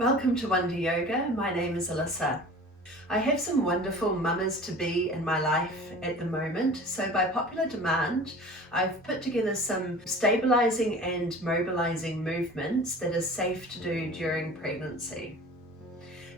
Welcome to Wonder Yoga. My name is Alissa. I have some wonderful mamas-to-be in my life at the moment, so by popular demand I've put together some stabilising and mobilising movements that are safe to do during pregnancy.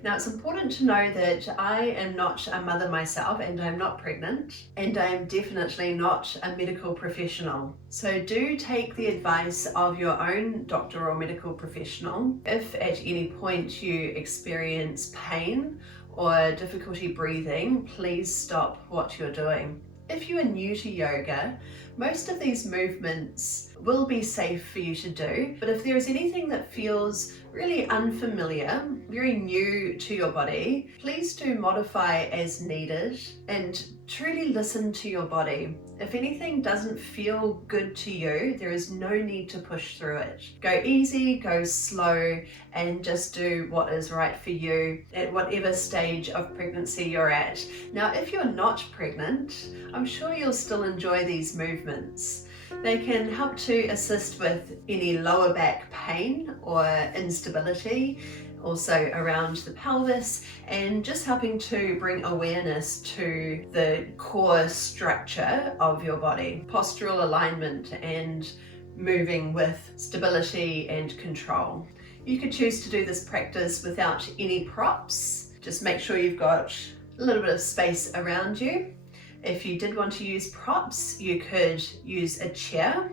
Now, it's important to know that I am not a mother myself and I'm not pregnant, and I'm definitely not a medical professional. So do take the advice of your own doctor or medical professional. If at any point you experience pain or difficulty breathing, please stop what you're doing. If you are new to yoga, most of these movements will be safe for you to do, but if there is anything that feels really unfamiliar, very new to your body, please do modify as needed and truly listen to your body. If anything doesn't feel good to you, there is no need to push through it. Go easy, go slow, and just do what is right for you at whatever stage of pregnancy you're at. Now, if you're not pregnant, I'm sure you'll still enjoy these movements. They can help to assist with any lower back pain or instability, also around the pelvis, and just helping to bring awareness to the core structure of your body, postural alignment and moving with stability and control. You could choose to do this practice without any props. Just make sure you've got a little bit of space around you. If you did want to use props, you could use a chair,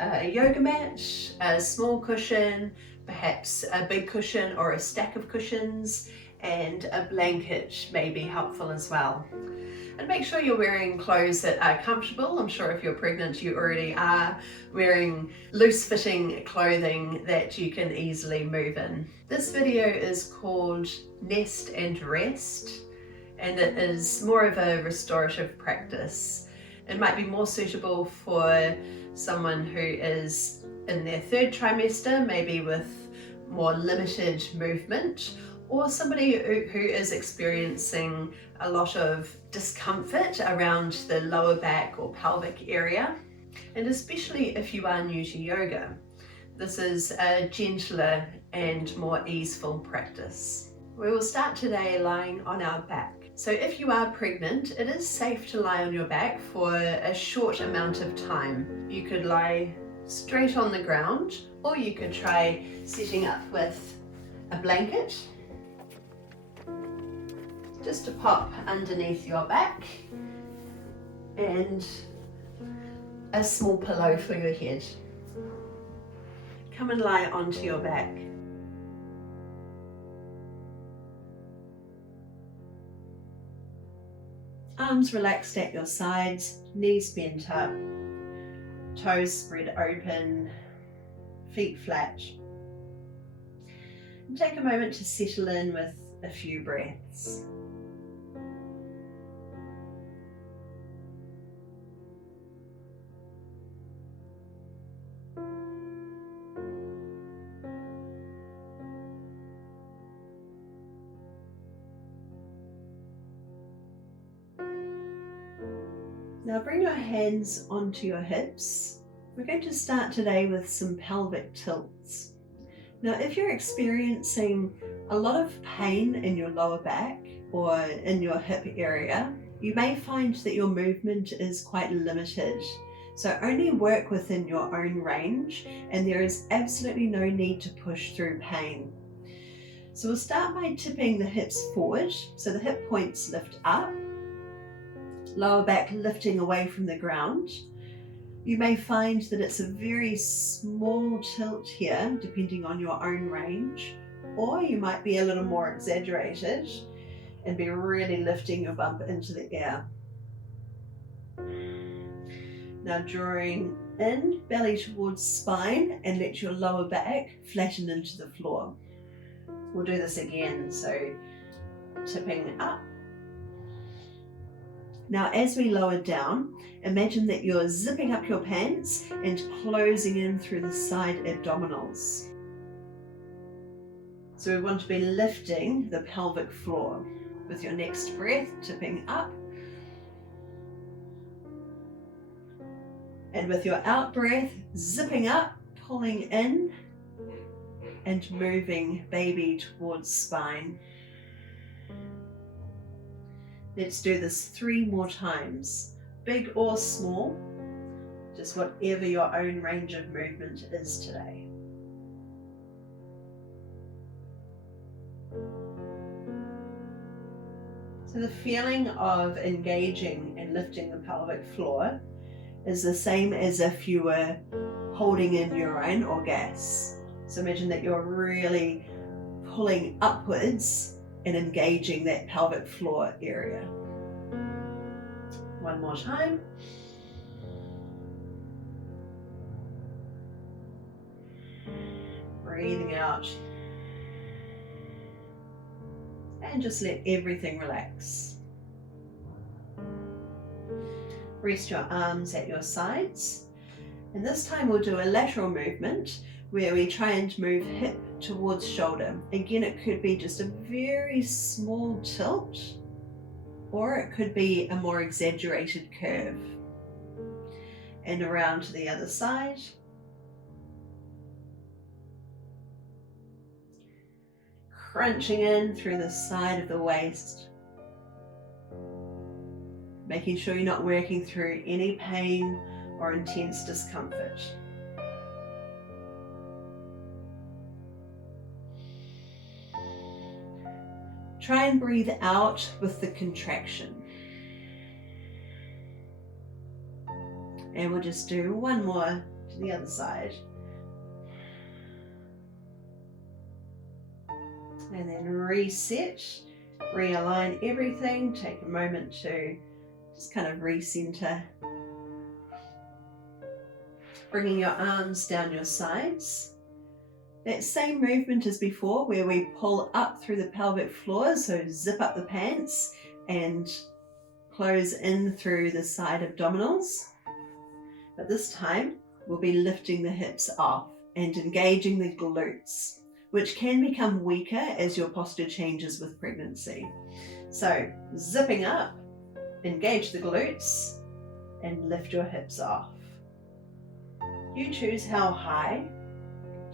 a yoga mat, a small cushion, perhaps a big cushion or a stack of cushions, and a blanket may be helpful as well. And make sure you're wearing clothes that are comfortable. I'm sure if you're pregnant you already are wearing loose-fitting clothing that you can easily move in. This video is called Nest and Rest, and it is more of a restorative practice. It might be more suitable for someone who is in their third trimester, maybe with more limited movement, or somebody who is experiencing a lot of discomfort around the lower back or pelvic area, and especially if you are new to yoga. This is a gentler and more easeful practice. We will start today lying on our back. So if you are pregnant, it is safe to lie on your back for a short amount of time. You could lie straight on the ground, or you could try sitting up with a blanket just to pop underneath your back, and a small pillow for your head. Come and lie onto your back. Arms relaxed at your sides, knees bent up, toes spread open, feet flat. And take a moment to settle in with a few breaths. Now bring your hands onto your hips. We're going to start today with some pelvic tilts. Now, if you're experiencing a lot of pain in your lower back or in your hip area, you may find that your movement is quite limited. So only work within your own range, and there is absolutely no need to push through pain. So we'll start by tipping the hips forward, so the hip points lift up, lower back lifting away from the ground. You may find that it's a very small tilt here, depending on your own range, or you might be a little more exaggerated and be really lifting your bump into the air. Now drawing in, belly towards spine, and let your lower back flatten into the floor. We'll do this again, so tipping up. Now, as we lower down, imagine that you're zipping up your pants and closing in through the side abdominals. So we want to be lifting the pelvic floor. With your next breath, tipping up. And with your out breath, zipping up, pulling in, and moving baby towards spine. Let's do this 3 more times, big or small, just whatever your own range of movement is today. So the feeling of engaging and lifting the pelvic floor is the same as if you were holding in urine or gas. So imagine that you're really pulling upwards and engaging that pelvic floor area. 1 more time. Breathing out. And just let everything relax. Rest your arms at your sides. And this time we'll do a lateral movement where we try and move hip towards shoulder. Again, it could be just a very small tilt, or it could be a more exaggerated curve. And around to the other side. Crunching in through the side of the waist. Making sure you're not working through any pain or intense discomfort. Try and breathe out with the contraction. And we'll just do 1 more to the other side. And then reset, realign everything. Take a moment to just kind of recenter. Bringing your arms down your sides. That same movement as before, where we pull up through the pelvic floor, so zip up the pants and close in through the side abdominals. But this time, we'll be lifting the hips off and engaging the glutes, which can become weaker as your posture changes with pregnancy. So zipping up, engage the glutes and lift your hips off. You choose how high,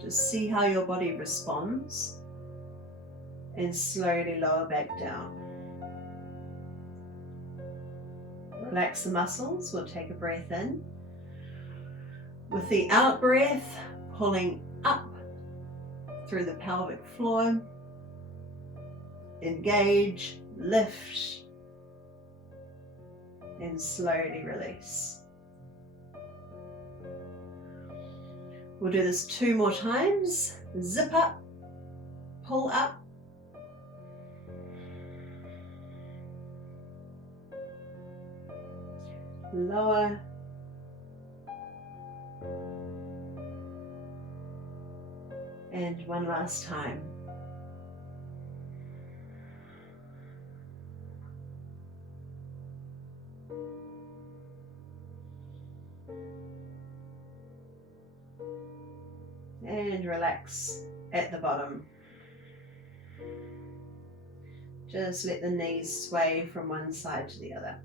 just see how your body responds and slowly lower back down. Relax the muscles, we'll take a breath in. With the out breath, pulling up through the pelvic floor, engage, lift, and slowly release. We'll do this 2 more times. Zip up, pull up, lower, and 1 last time. And relax at the bottom. Just let the knees sway from one side to the other.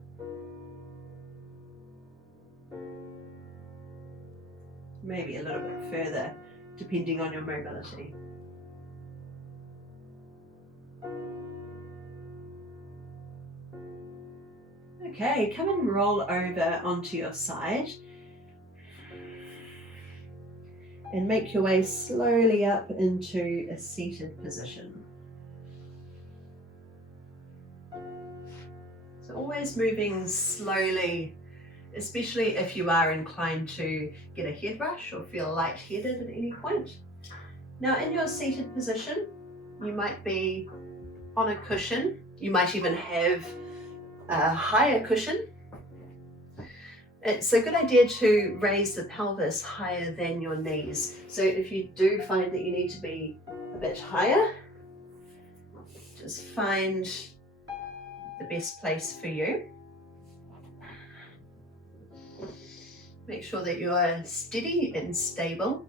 Maybe a little bit further, depending on your mobility. Okay, come and roll over onto your side. And make your way slowly up into a seated position. So always moving slowly, especially if you are inclined to get a head rush or feel lightheaded at any point. Now in your seated position, you might be on a cushion. You might even have a higher cushion. It's a good idea to raise the pelvis higher than your knees. So if you do find that you need to be a bit higher, just find the best place for you. Make sure that you're steady and stable.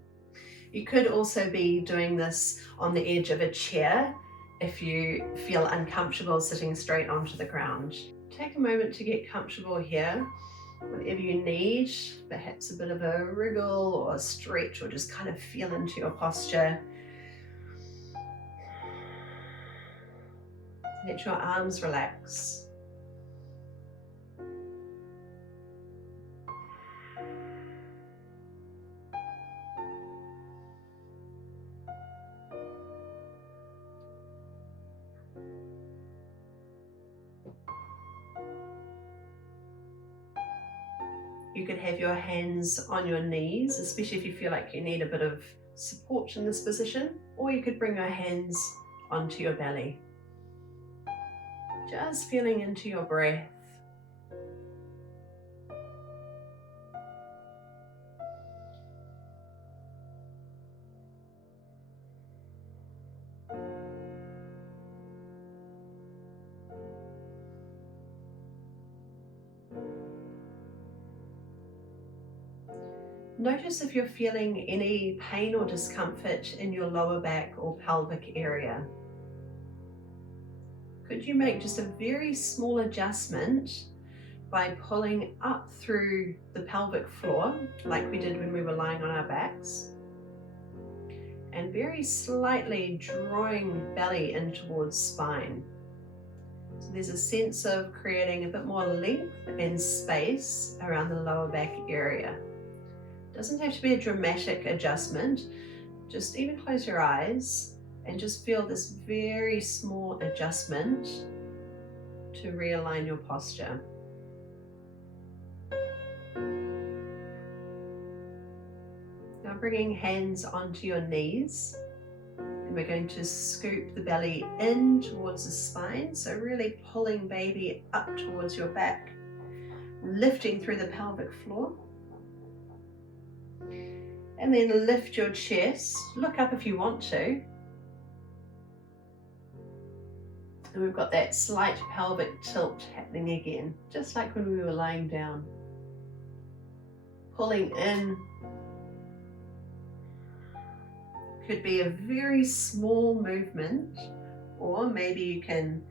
You could also be doing this on the edge of a chair if you feel uncomfortable sitting straight onto the ground. Take a moment to get comfortable here. Whatever you need, perhaps a bit of a wriggle or a stretch, or just kind of feel into your posture. Let your arms relax. You could have your hands on your knees, especially if you feel like you need a bit of support in this position, or you could bring your hands onto your belly. Just feeling into your breath. Notice if you're feeling any pain or discomfort in your lower back or pelvic area. Could you make just a very small adjustment by pulling up through the pelvic floor, like we did when we were lying on our backs, and very slightly drawing belly in towards spine. So there's a sense of creating a bit more length and space around the lower back area. Doesn't have to be a dramatic adjustment, just even close your eyes and just feel this very small adjustment to realign your posture. Now bringing hands onto your knees, and we're going to scoop the belly in towards the spine, so really pulling baby up towards your back, lifting through the pelvic floor. And then lift your chest, look up if you want to. And we've got that slight pelvic tilt happening again, just like when we were lying down. Pulling in. Could be a very small movement, or maybe you can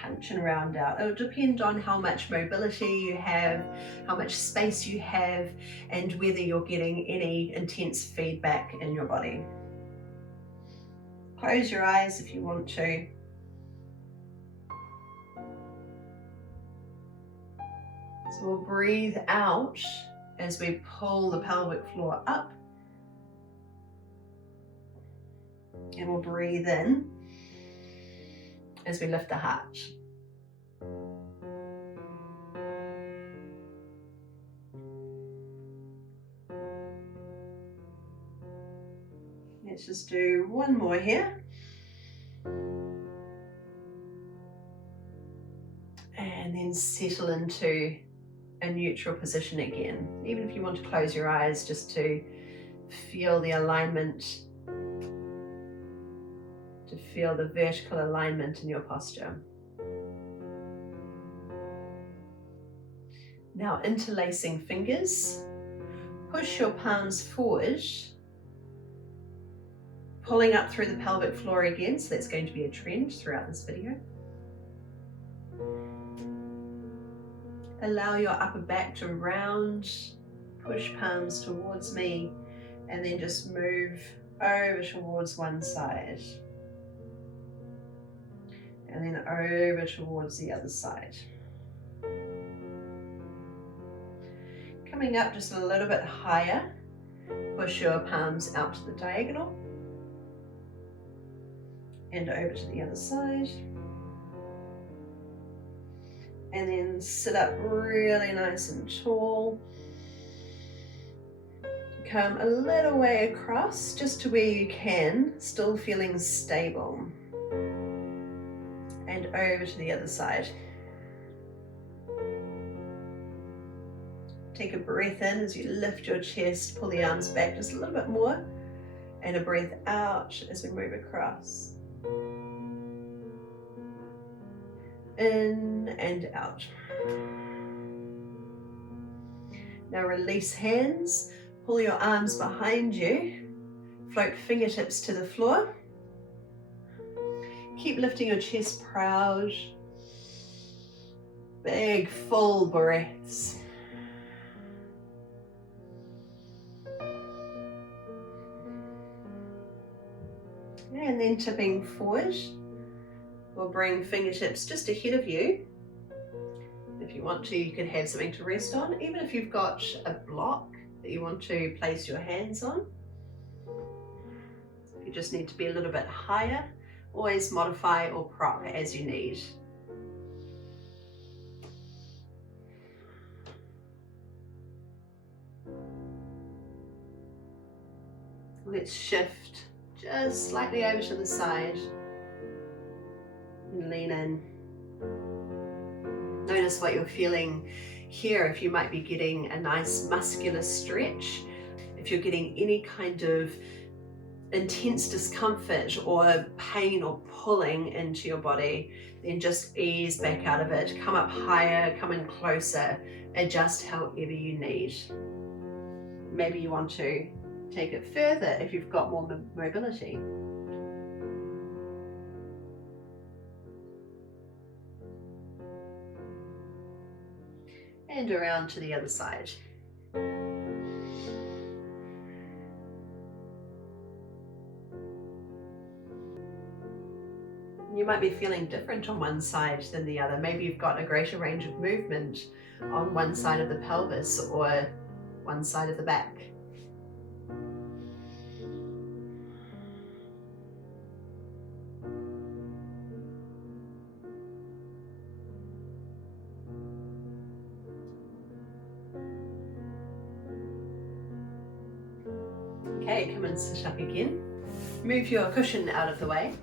hunch and round out. It'll depend on how much mobility you have, how much space you have, and whether you're getting any intense feedback in your body. Close your eyes if you want to. So we'll breathe out as we pull the pelvic floor up. And we'll breathe in as we lift the heart. Let's just do one more here. And then settle into a neutral position again. Even if you want to close your eyes just to feel the alignment, to feel the vertical alignment in your posture. Now interlacing fingers, push your palms forward, pulling up through the pelvic floor again, so that's going to be a trend throughout this video. Allow your upper back to round, push palms towards me, and then just move over towards one side. And then over towards the other side. Coming up just a little bit higher, push your palms out to the diagonal and over to the other side. And then sit up really nice and tall. Come a little way across, just to where you can, still feeling stable. And over to the other side. Take a breath in as you lift your chest, pull the arms back just a little bit more, and a breath out as we move across. In and out. Now release hands, pull your arms behind you, float fingertips to the floor. Keep lifting your chest proud. Big full breaths. And then tipping forward, We'll bring fingertips just ahead of you. If you want to, you can have something to rest on, even if you've got a block that you want to place your hands on. If you just need to be a little bit higher, always modify or prop as you need. Let's shift just slightly over to the side and lean in. Notice what you're feeling here, if you might be getting a nice muscular stretch, if you're getting any kind of intense discomfort or pain or pulling into your body, then just ease back out of it. Come up higher, come in closer, adjust however you need. Maybe you want to take it further if you've got more mobility. And around to the other side. You might be feeling different on one side than the other. Maybe you've got a greater range of movement on one side of the pelvis or one side of the back. Okay, come and sit up again. Move your cushion out of the way.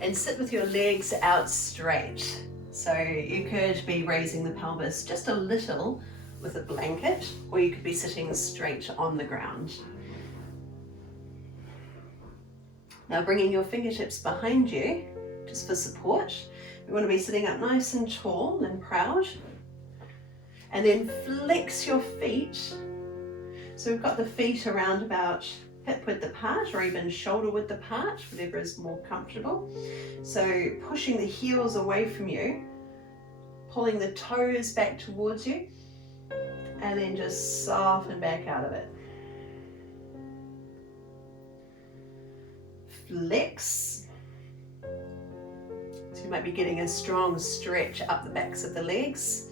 And sit with your legs out straight. So you could be raising the pelvis just a little with a blanket, or you could be sitting straight on the ground. Now bringing your fingertips behind you, just for support. You want to be sitting up nice and tall and proud. And then flex your feet. So we've got the feet around about hip width apart, or even shoulder width apart, whatever is more comfortable. So pushing the heels away from you, pulling the toes back towards you, and then just soften back out of it. Flex. So you might be getting a strong stretch up the backs of the legs.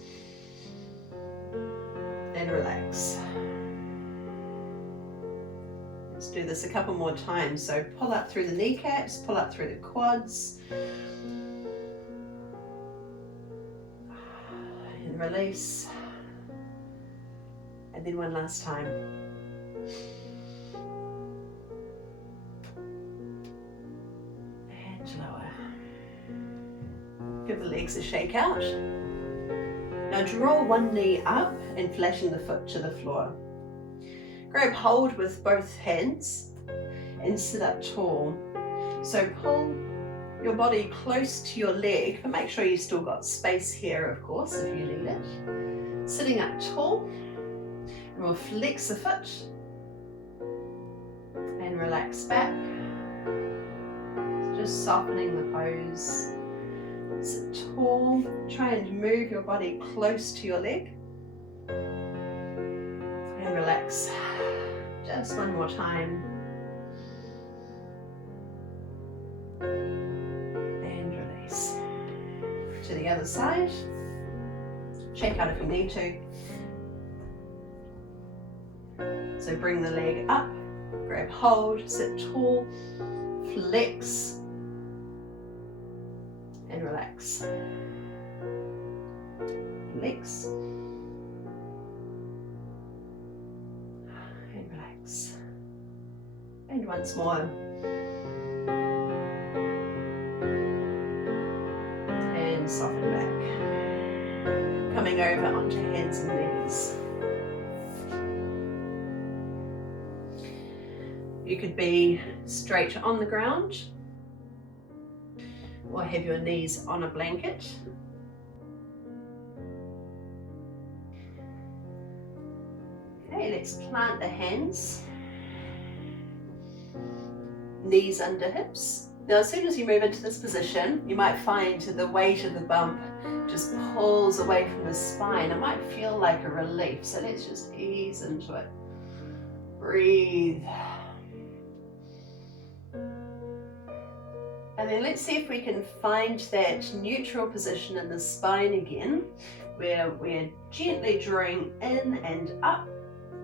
And relax. Let's do this a couple more times. So pull up through the kneecaps, pull up through the quads. And release. And then one last time. And lower. Give the legs a shake out. Now draw one knee up and flatten the foot to the floor. Grab hold with both hands and sit up tall. So pull your body close to your leg, but make sure you've still got space here, of course, if you need it. Sitting up tall, and we'll flex the foot and relax back. Just softening the pose. Sit tall, try and move your body close to your leg. And relax. Just one more time. And release. To the other side. Shake out if you need to. So bring the leg up, grab hold, sit tall, flex, and relax. Flex. And relax. And once more. And soften back. Coming over onto hands and knees. You could be straight on the ground or have your knees on a blanket. Okay, let's plant the hands, knees under hips. Now as soon as you move into this position, you might find the weight of the bump just pulls away from the spine. It might feel like a relief, so let's just ease into it. Breathe. And then let's see if we can find that neutral position in the spine again, where we're gently drawing in and up,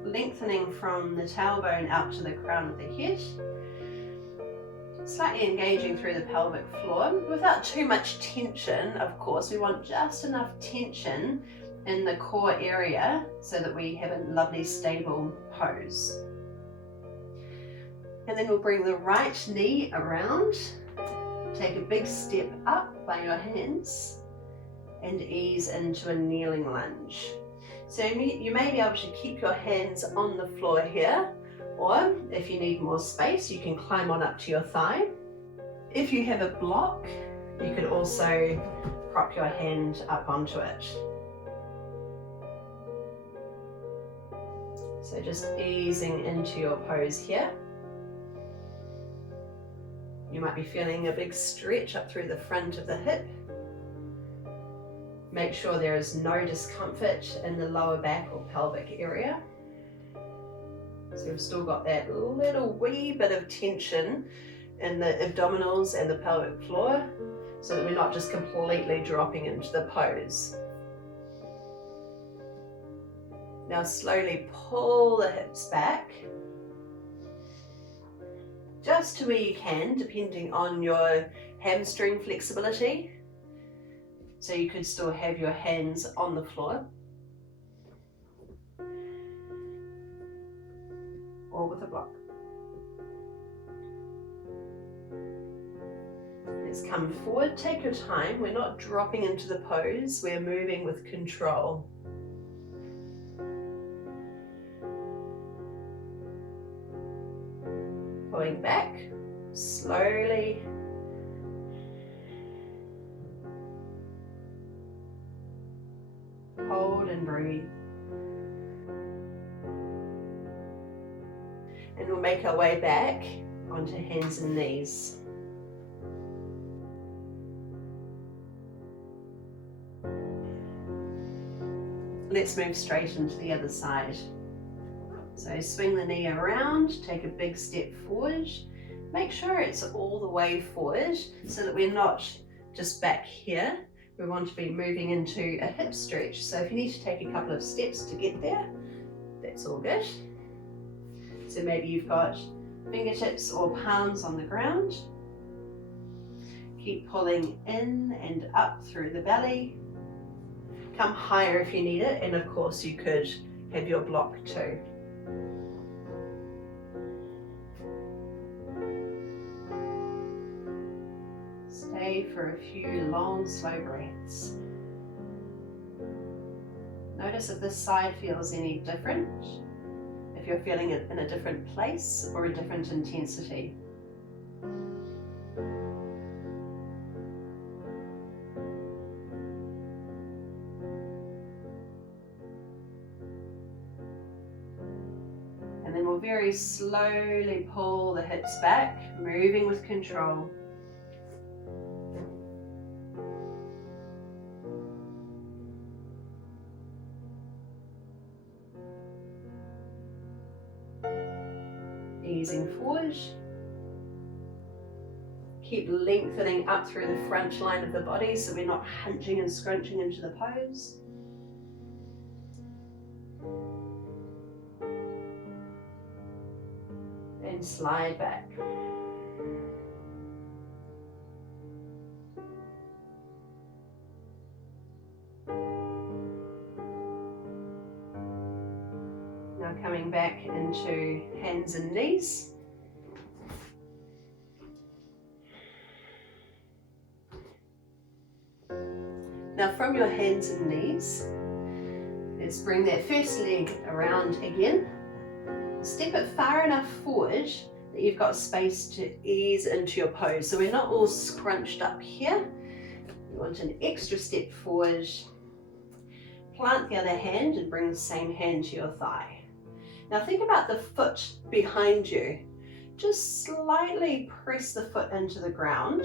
lengthening from the tailbone out to the crown of the head. Slightly engaging through the pelvic floor without too much tension, of course. We want just enough tension in the core area so that we have a lovely stable pose. And then we'll bring the right knee around, take a big step up by your hands and ease into a kneeling lunge. So you may be able to keep your hands on the floor here, or if you need more space, you can climb on up to your thigh. If you have a block, you could also prop your hand up onto it. So just easing into your pose here. You might be feeling a big stretch up through the front of the hip. Make sure there is no discomfort in the lower back or pelvic area. So we've still got that little wee bit of tension in the abdominals and the pelvic floor, so that we're not just completely dropping into the pose. Now slowly pull the hips back, just to where you can, depending on your hamstring flexibility. So you could still have your hands on the floor, or with a block. Let's come forward, take your time. We're not dropping into the pose, we're moving with control. Pulling back, slowly. Hold and breathe. And we'll make our way back onto hands and knees. Let's move straight into the other side. So swing the knee around, take a big step forward. Make sure it's all the way forward so that we're not just back here. We want to be moving into a hip stretch. So if you need to take a couple of steps to get there, that's all good. So maybe you've got fingertips or palms on the ground. Keep pulling in and up through the belly. Come higher if you need it, and of course you could have your block too. Stay for a few long, slow breaths. Notice if this side feels any different, if you're feeling it in a different place or a different intensity. And then we'll very slowly pull the hips back, moving with control. Easing forward. Keep lengthening up through the front line of the body so we're not hunching and scrunching into the pose. And slide back. Now coming back into hands and knees. Now from your hands and knees, let's bring that first leg around again. Step it far enough forward that you've got space to ease into your pose. So we're not all scrunched up here. We want an extra step forward. Plant the other hand and bring the same hand to your thigh. Now think about the foot behind you. Just slightly press the foot into the ground.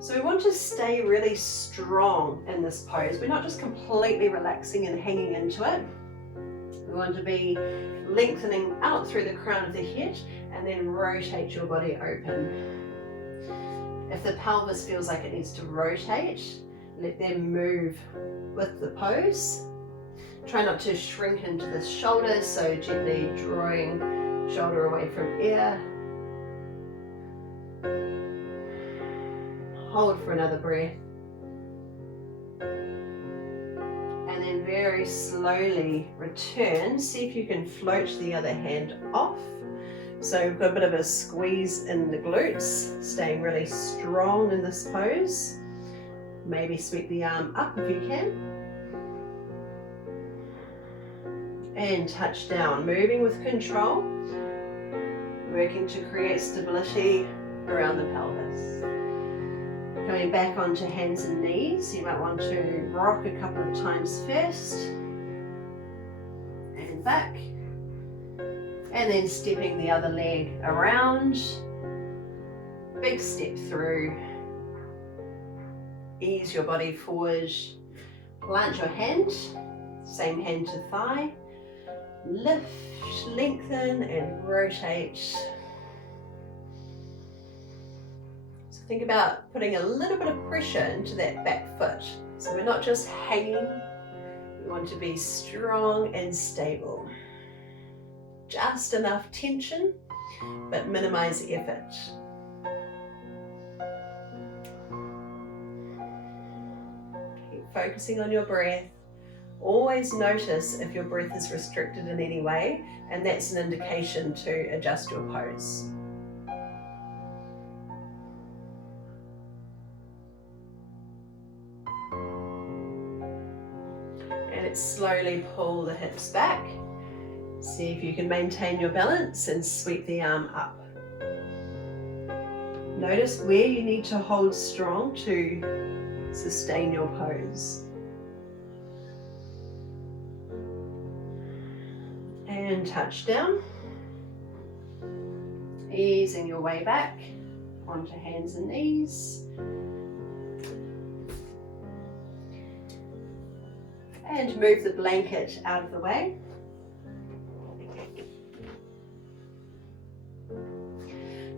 So we want to stay really strong in this pose. We're not just completely relaxing and hanging into it. We want to be lengthening out through the crown of the head and then rotate your body open. If the pelvis feels like it needs to rotate, let them move with the pose. Try not to shrink into the shoulder, so gently drawing shoulder away from ear. Hold for another breath. And then very slowly return. See if you can float the other hand off. So we've got a bit of a squeeze in the glutes, staying really strong in this pose. Maybe sweep the arm up if you can. And touch down, moving with control, working to create stability around the pelvis. Coming back onto hands and knees, you might want to rock a couple of times first, and back, and then stepping the other leg around, big step through, ease your body forward, plant your hand, same hand to thigh, lift, lengthen and rotate. Think about putting a little bit of pressure into that back foot. So we're not just hanging, we want to be strong and stable. Just enough tension, but minimize effort. Keep focusing on your breath. Always notice if your breath is restricted in any way, and that's an indication to adjust your pose. Slowly pull the hips back. See if you can maintain your balance and sweep the arm up. Notice where you need to hold strong to sustain your pose. And touch down. Easing your way back onto hands and knees. And move the blanket out of the way.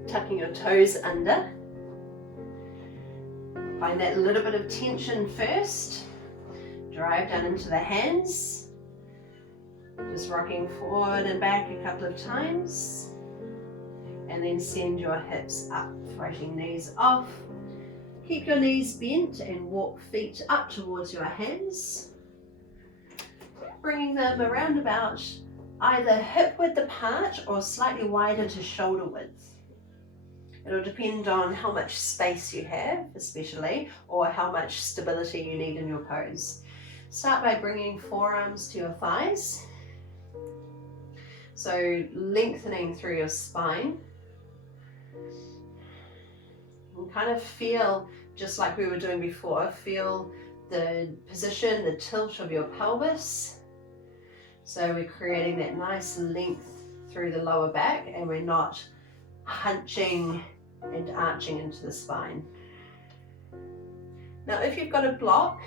Tucking your toes under. Find that little bit of tension first. Drive down into the hands. Just rocking forward and back a couple of times. And then send your hips up, floating knees off. Keep your knees bent and walk feet up towards your hands. Bringing them around about either hip width apart or slightly wider to shoulder width. It'll depend on how much space you have, especially, or how much stability you need in your pose. Start by bringing forearms to your thighs. So lengthening through your spine. And kind of feel, just like we were doing before, feel the position, the tilt of your pelvis. So we're creating that nice length through the lower back, and we're not hunching and arching into the spine. Now if you've got a block,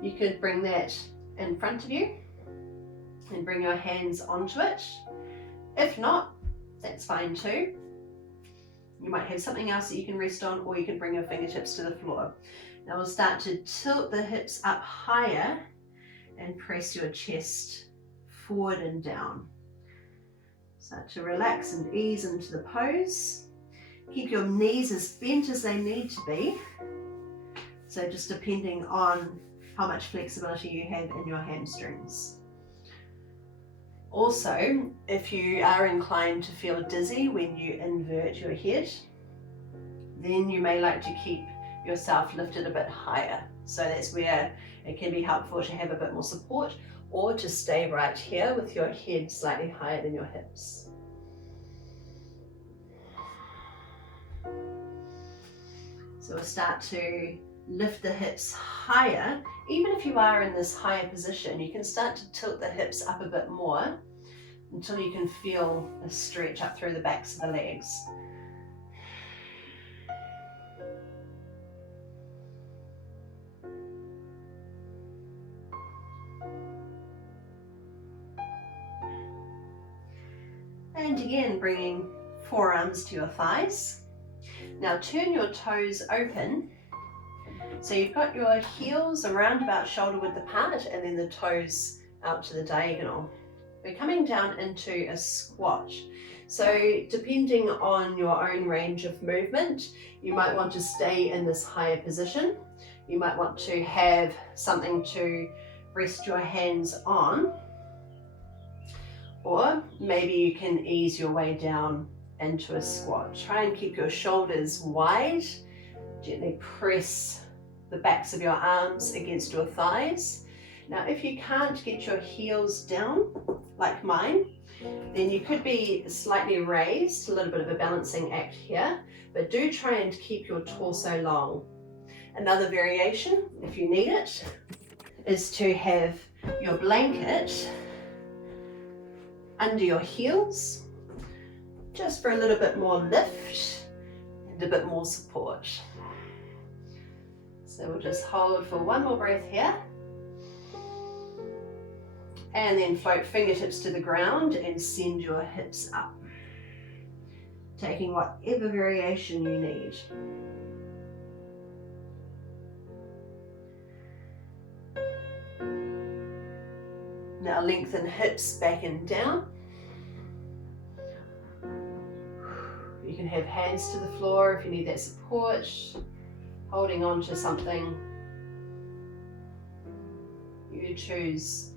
you could bring that in front of you and bring your hands onto it. If not, that's fine too. You might have something else that you can rest on, or you can bring your fingertips to the floor. Now we'll start to tilt the hips up higher and press your chest forward and down. Start to relax and ease into the pose. Keep your knees as bent as they need to be. So just depending on how much flexibility you have in your hamstrings. Also, if you are inclined to feel dizzy when you invert your head, then you may like to keep yourself lifted a bit higher. So that's where it can be helpful to have a bit more support, or to stay right here with your head slightly higher than your hips. So we'll start to lift the hips higher. Even if you are in this higher position, you can start to tilt the hips up a bit more until you can feel a stretch up through the backs of the legs. And again, bringing forearms to your thighs. Now turn your toes open. So you've got your heels around about shoulder width apart and then the toes out to the diagonal. We're coming down into a squat. So depending on your own range of movement, you might want to stay in this higher position. You might want to have something to rest your hands on, or maybe you can ease your way down into a squat. Try and keep your shoulders wide. Gently press the backs of your arms against your thighs. Now, if you can't get your heels down, like mine, then you could be slightly raised, a little bit of a balancing act here, but do try and keep your torso long. Another variation, if you need it, is to have your blanket under your heels, just for a little bit more lift and a bit more support. So we'll just hold for one more breath here. And then float fingertips to the ground and send your hips up. Taking whatever variation you need. Now lengthen hips back and down. You can have hands to the floor if you need that support. Holding on to something. You choose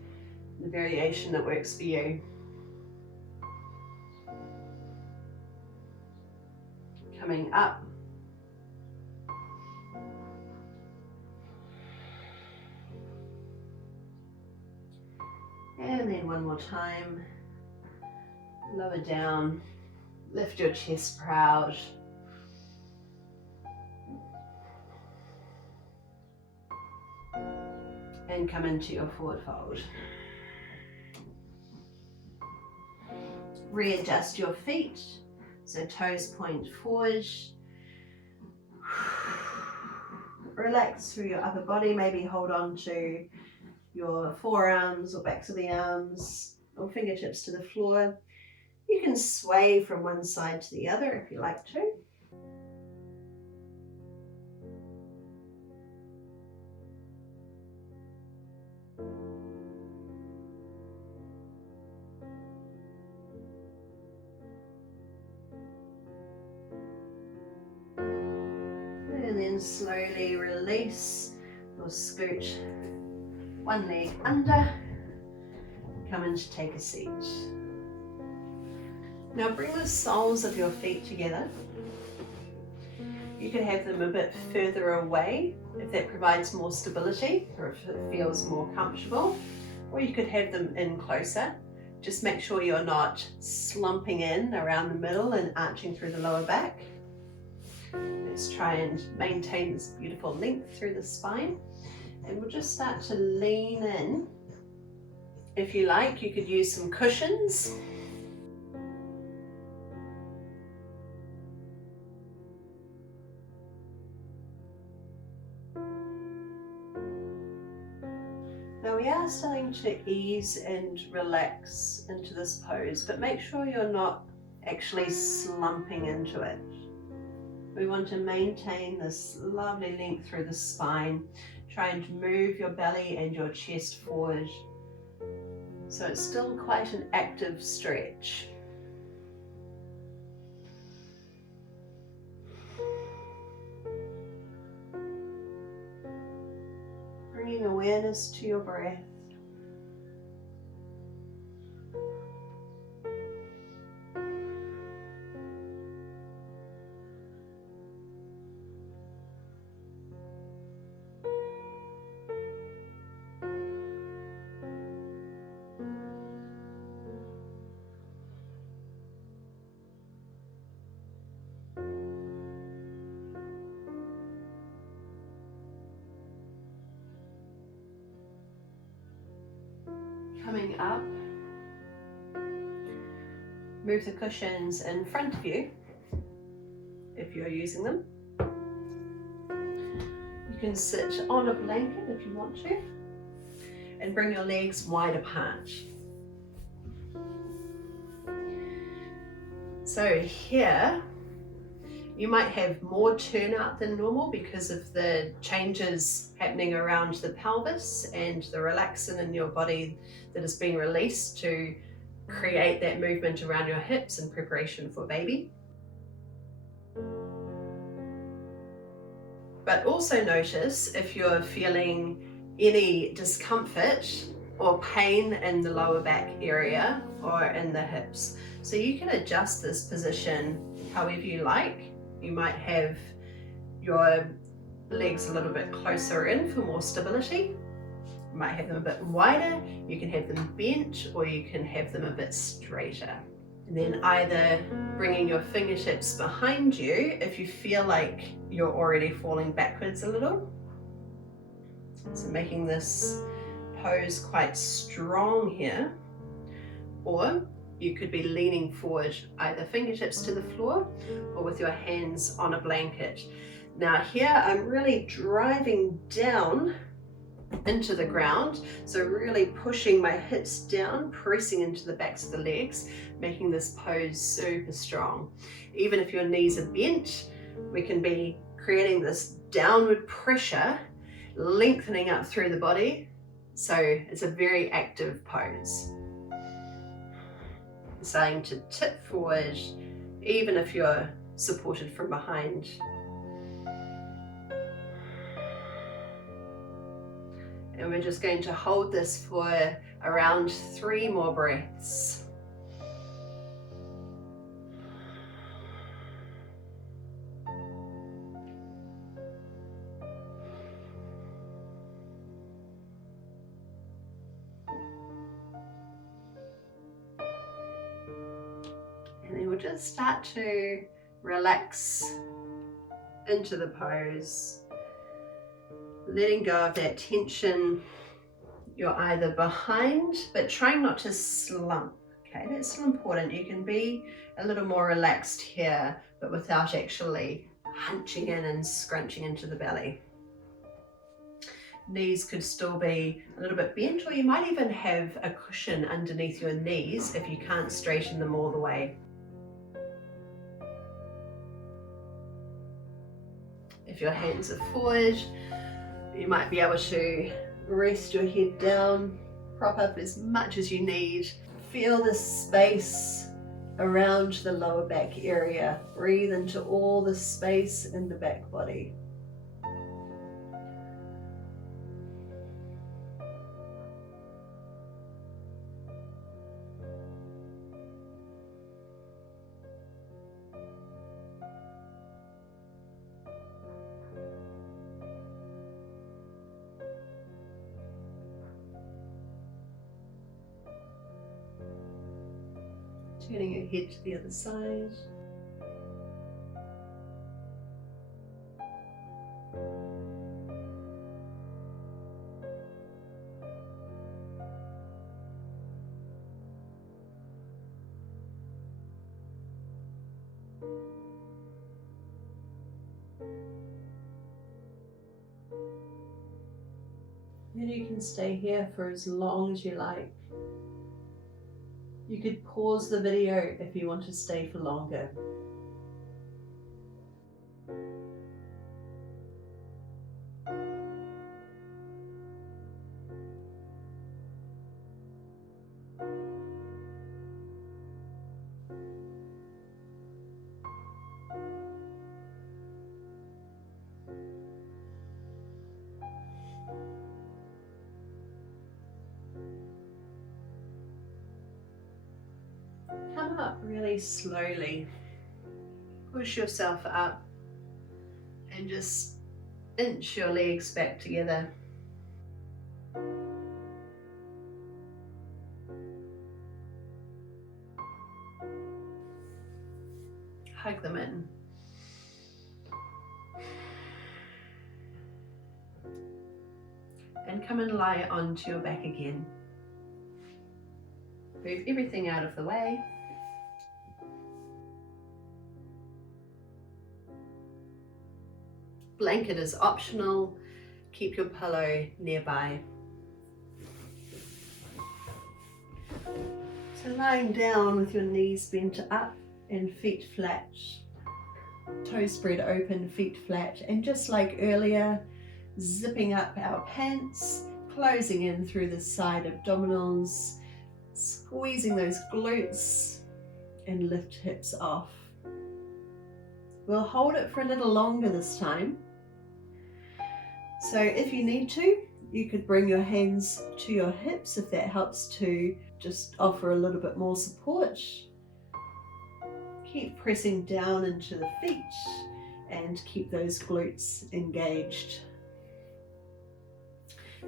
the variation that works for you. Coming up. And then one more time. Lower down. Lift your chest proud. And come into your forward fold. Readjust your feet, so toes point forward. Relax through your upper body, maybe hold on to your forearms or backs of the arms or fingertips to the floor. You can sway from one side to the other if you like to. And then slowly release or scoot one leg under. Come in to take a seat. Now bring the soles of your feet together. You can have them a bit further away if that provides more stability or if it feels more comfortable, or you could have them in closer. Just make sure you're not slumping in around the middle and arching through the lower back. Let's try and maintain this beautiful length through the spine. And we'll just start to lean in. If you like, you could use some cushions. Now we are starting to ease and relax into this pose, but make sure you're not actually slumping into it. We want to maintain this lovely length through the spine. Try and move your belly and your chest forward. So it's still quite an active stretch. Bringing awareness to your breath. Coming up, move the cushions in front of you if you're using them. You can sit on a blanket if you want to, and bring your legs wide apart. So here, You might have more turnout than normal because of the changes happening around the pelvis and the relaxin in your body that has been released to create that movement around your hips in preparation for baby. But also notice if you're feeling any discomfort or pain in the lower back area or in the hips. So you can adjust this position however you like. You might have your legs a little bit closer in for more stability. You might have them a bit wider, you can have them bent, or you can have them a bit straighter. And then either bringing your fingertips behind you if you feel like you're already falling backwards a little. So making this pose quite strong here. Or you could be leaning forward, either fingertips to the floor or with your hands on a blanket. Now here I'm really driving down into the ground, so really pushing my hips down, pressing into the backs of the legs, making this pose super strong. Even if your knees are bent, we can be creating this downward pressure, lengthening up through the body. So it's a very active pose. Starting to tip forward, even if you're supported from behind. And we're just going to hold this for around 3 more breaths. And then we'll just start to relax into the pose. Letting go of that tension. You're either behind, but trying not to slump. Okay, that's still important. You can be a little more relaxed here, but without actually hunching in and scrunching into the belly. Knees could still be a little bit bent, or you might even have a cushion underneath your knees if you can't straighten them all the way. If your hands are forward, you might be able to rest your head down, prop up as much as you need. Feel the space around the lower back area. Breathe into all the space in the back body. Turning your head to the other side. Then you can stay here for as long as you like. You could pause the video if you want to stay for longer. Come up really slowly. Push yourself up and just inch your legs back together. Hug them in. And come and lie onto your back again. Move everything out of the way. Blanket is optional. Keep your pillow nearby. So lying down with your knees bent up and feet flat. Toes spread open, feet flat, and just like earlier, zipping up our pants, closing in through the side abdominals, squeezing those glutes, and lift hips off. We'll hold it for a little longer this time. So if you need to, you could bring your hands to your hips if that helps to just offer a little bit more support. Keep pressing down into the feet and keep those glutes engaged.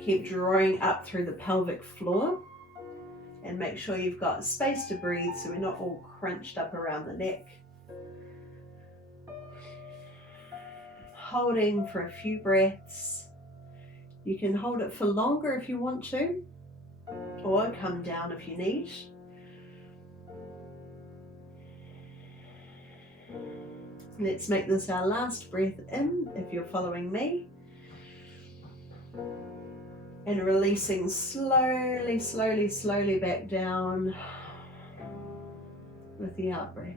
Keep drawing up through the pelvic floor and make sure you've got space to breathe so we're not all crunched up around the neck. Holding for a few breaths. You can hold it for longer if you want to, or come down if you need. Let's make this our last breath in if you're following me. And releasing slowly, slowly, slowly back down with the out breath.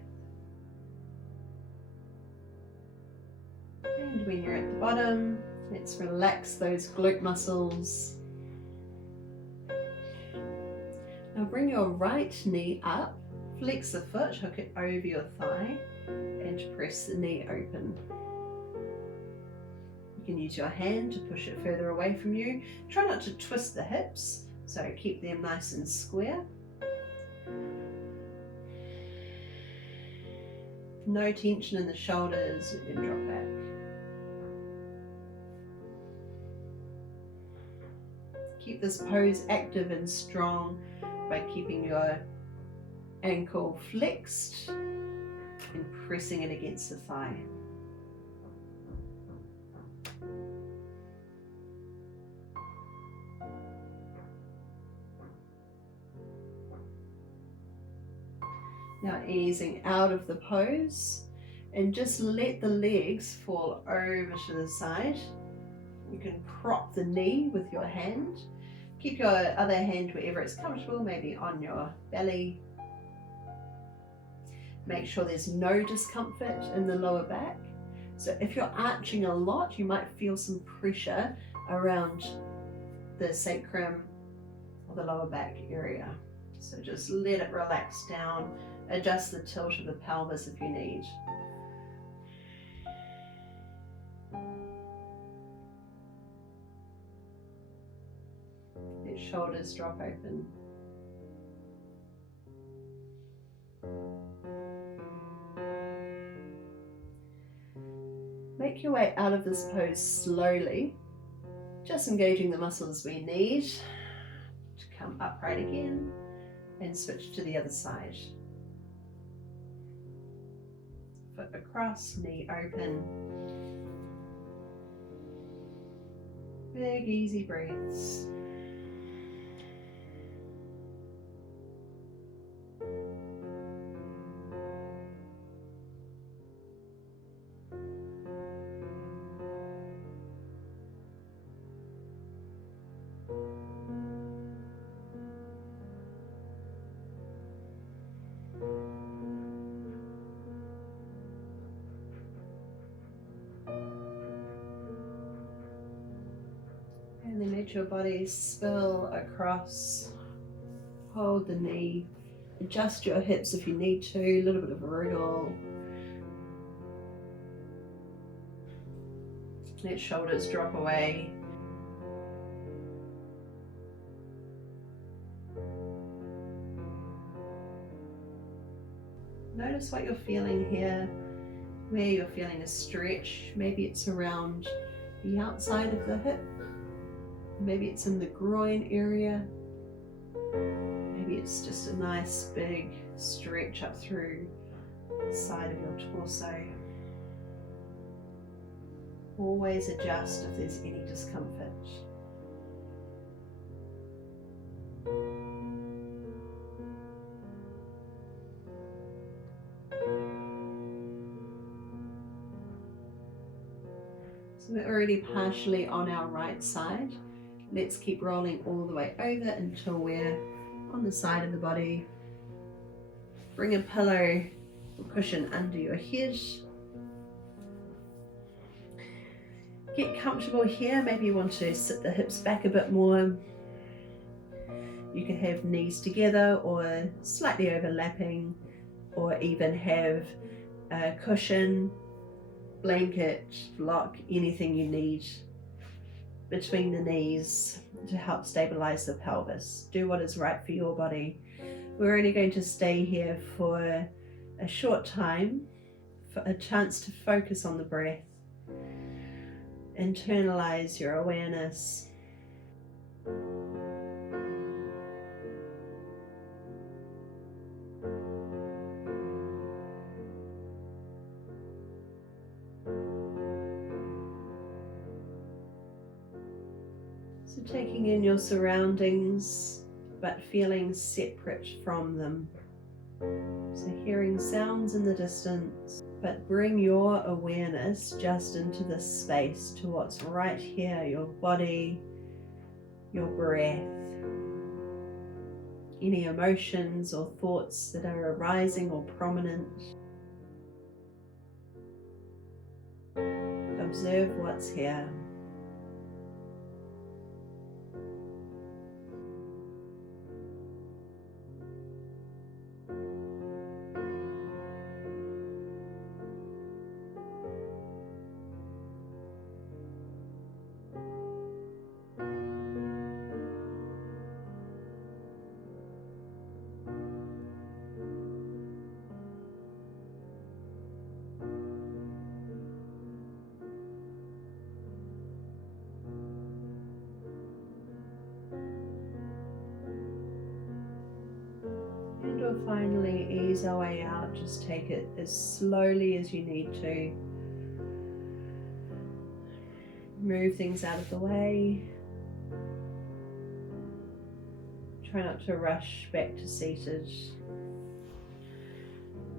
And when you're at the bottom, let's relax those glute muscles. Now bring your right knee up, flex the foot, hook it over your thigh, and press the knee open. You can use your hand to push it further away from you. Try not to twist the hips, so keep them nice and square. No tension in the shoulders, let them drop back. Keep this pose active and strong by keeping your ankle flexed and pressing it against the thigh. Now easing out of the pose and just let the legs fall over to the side. You can prop the knee with your hand. Keep your other hand wherever it's comfortable, maybe on your belly. Make sure there's no discomfort in the lower back. So if you're arching a lot, you might feel some pressure around the sacrum or the lower back area. So just let it relax down. Adjust the tilt of the pelvis if you need. Let shoulders drop open. Make your way out of this pose slowly, just engaging the muscles we need to come upright again and switch to the other side. Foot across, knee open. Big easy breaths. And then let your body spill across. Hold the knee. Adjust your hips if you need to. A little bit of a wriggle. Let shoulders drop away. Notice what you're feeling here, where you're feeling a stretch. Maybe it's around the outside of the hip. Maybe it's in the groin area. Maybe it's just a nice big stretch up through the side of your torso. Always adjust if there's any discomfort. So we're already partially on our right side. Let's keep rolling all the way over until we're on the side of the body. Bring a pillow or cushion under your head. Get comfortable here. Maybe you want to sit the hips back a bit more. You can have knees together or slightly overlapping, or even have a cushion, blanket, block, anything you need between the knees to help stabilize the pelvis. Do what is right for your body. We're only going to stay here for a short time, for a chance to focus on the breath. Internalize your awareness. So taking in your surroundings, but feeling separate from them. So hearing sounds in the distance, but bring your awareness just into this space, to what's right here, your body, your breath, any emotions or thoughts that are arising or prominent. Observe what's here. And we'll finally ease our way out. Just take it as slowly as you need to. Move things out of the way. Try not to rush back to seated.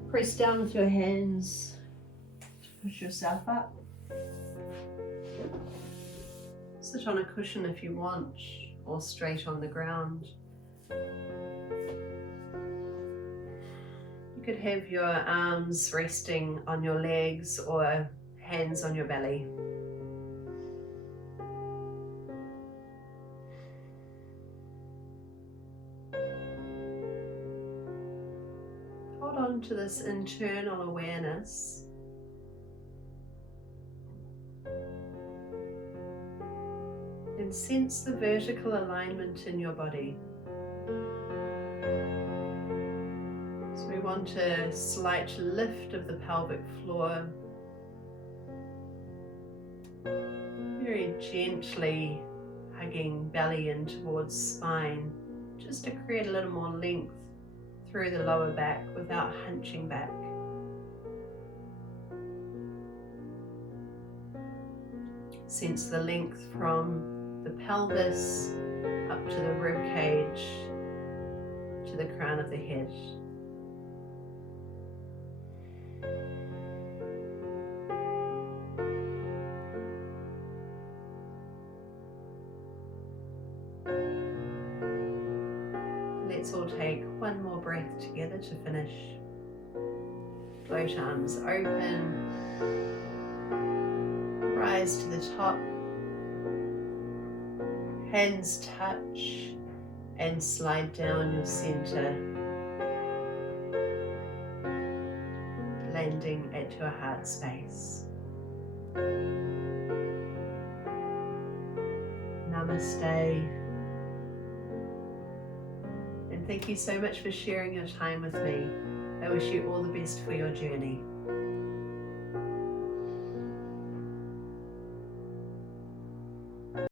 Press down with your hands to push yourself up. Sit on a cushion if you want, or straight on the ground. You could have your arms resting on your legs or hands on your belly. Hold on to this internal awareness. And sense the vertical alignment in your body. So we want a slight lift of the pelvic floor. Very gently hugging belly in towards spine, just to create a little more length through the lower back without hunching back. Sense the length from the pelvis up to the rib cage, to the crown of the head. Let's all take one more breath together to finish. Float arms open, rise to the top, hands touch and slide down your center, landing at your heart space. Namaste. And thank you so much for sharing your time with me. I wish you all the best for your journey.